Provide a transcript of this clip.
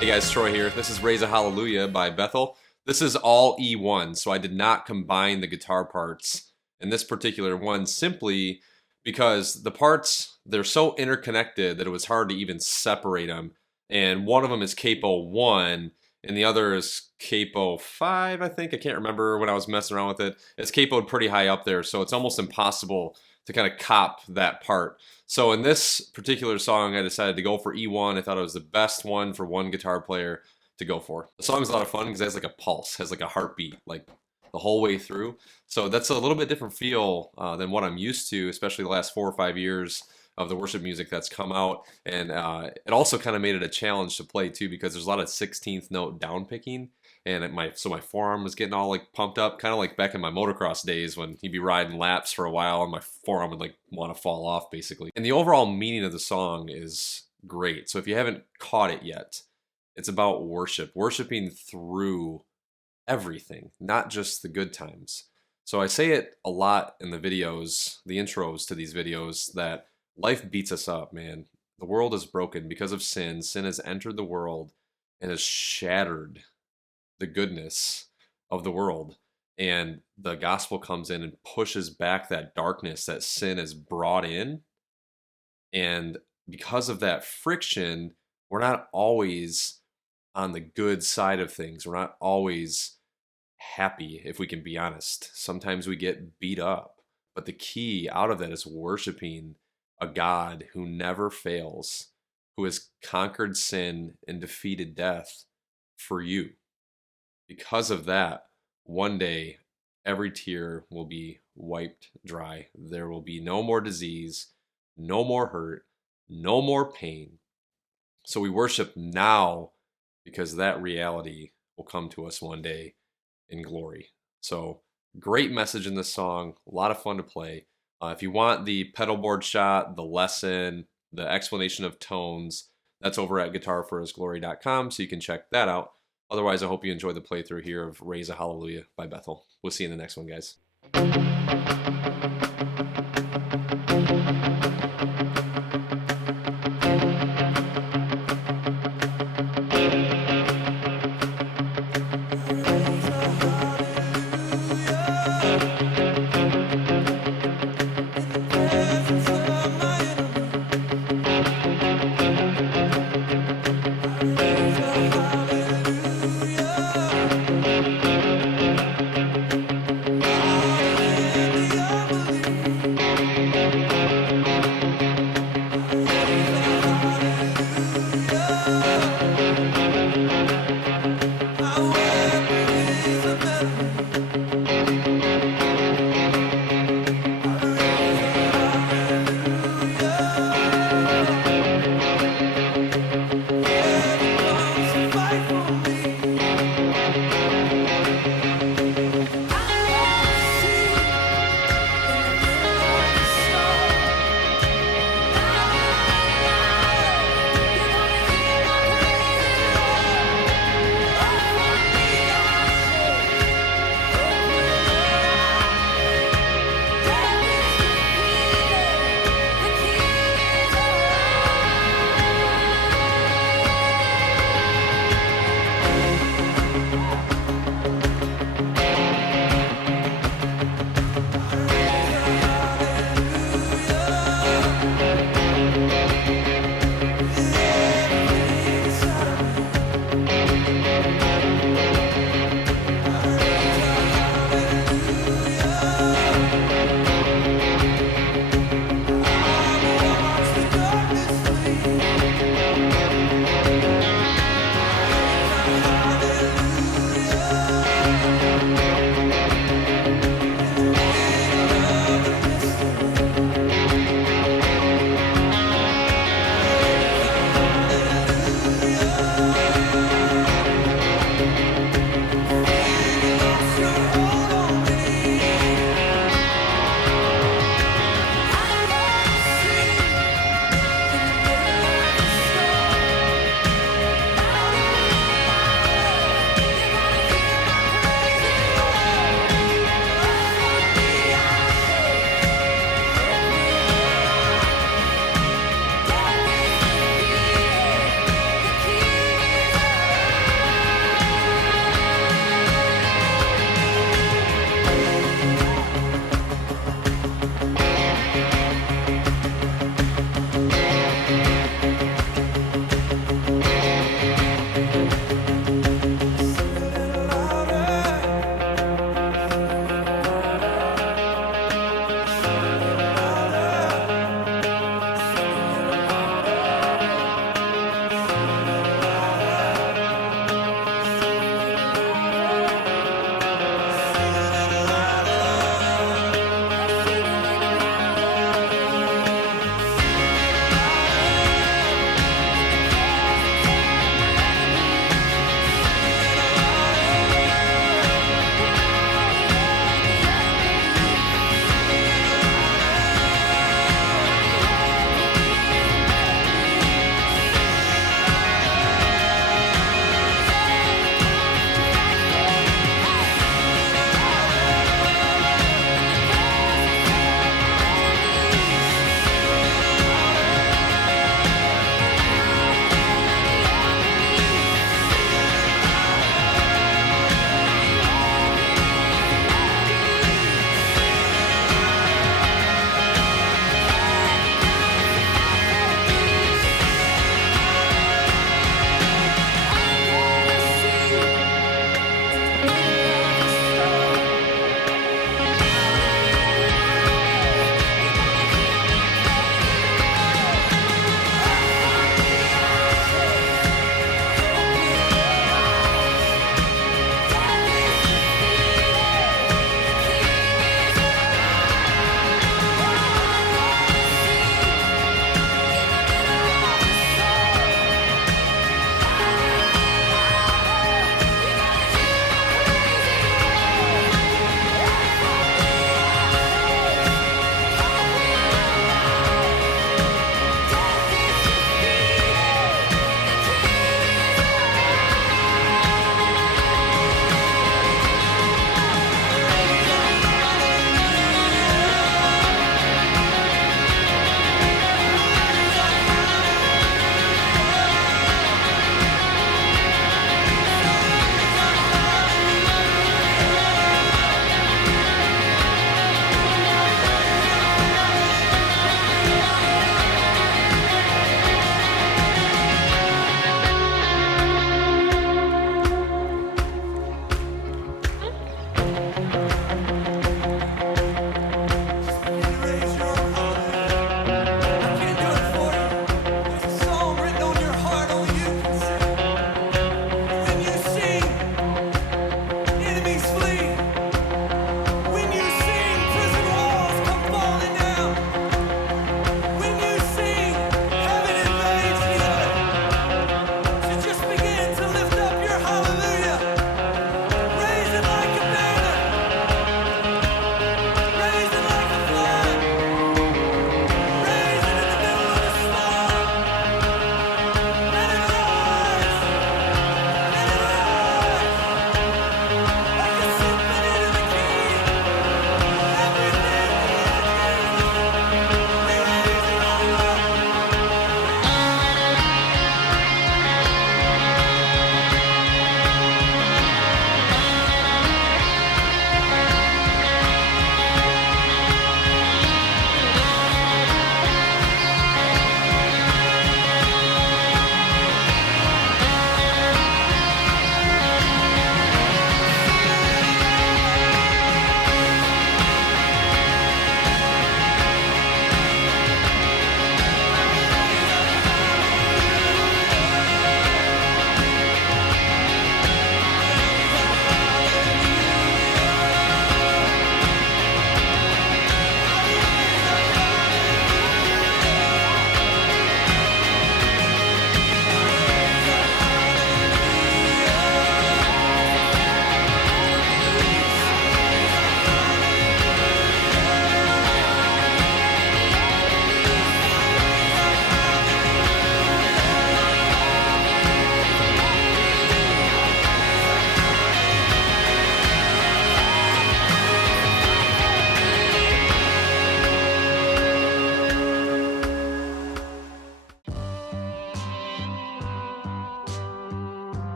Hey guys, Troy here. This is Raise a Hallelujah by Bethel. This is all E1, so I did not combine the guitar parts in this particular one simply because the parts, they're so interconnected that it was hard to even separate them. And one of them is capo 1 and the other is capo 5, I think. I can't remember when I was messing around with it. It's capoed pretty high up there, so it's almost impossible to kind of cop that part. So in this particular song, I decided to go for E1. I thought it was the best one for one guitar player to go for. The song's a lot of fun because it has like a pulse, has like a heartbeat, like the whole way through. So that's a little bit different feel than what I'm used to, especially the last 4 or 5 years of the worship music that's come out. And it also kind of made it a challenge to play too, because there's a lot of 16th note down picking. And so my forearm was getting all like pumped up, kind of like back in my motocross days when you'd be riding laps for a while and my forearm would like want to fall off basically. And the overall meaning of the song is great. So if you haven't caught it yet, it's about worship, worshiping through everything, not just the good times. So I say it a lot in the videos, the intros to these videos, that life beats us up, man. The world is broken because of sin. Sin has entered the world and has shattered the goodness of the world, and the gospel comes in and pushes back that darkness that sin has brought in. And because of that friction, we're not always on the good side of things. We're not always happy, if we can be honest. Sometimes we get beat up, but the key out of that is worshiping a God who never fails, who has conquered sin and defeated death for you. Because of that, one day, every tear will be wiped dry. There will be no more disease, no more hurt, no more pain. So we worship now because that reality will come to us one day in glory. So great message in this song, a lot of fun to play. If you want the pedal board shot, the lesson, the explanation of tones, that's over at guitarforhisglory.com, so you can check that out. Otherwise, I hope you enjoy the playthrough here of Raise a Hallelujah by Bethel. We'll see you in the next one, guys. Raise a hallelujah.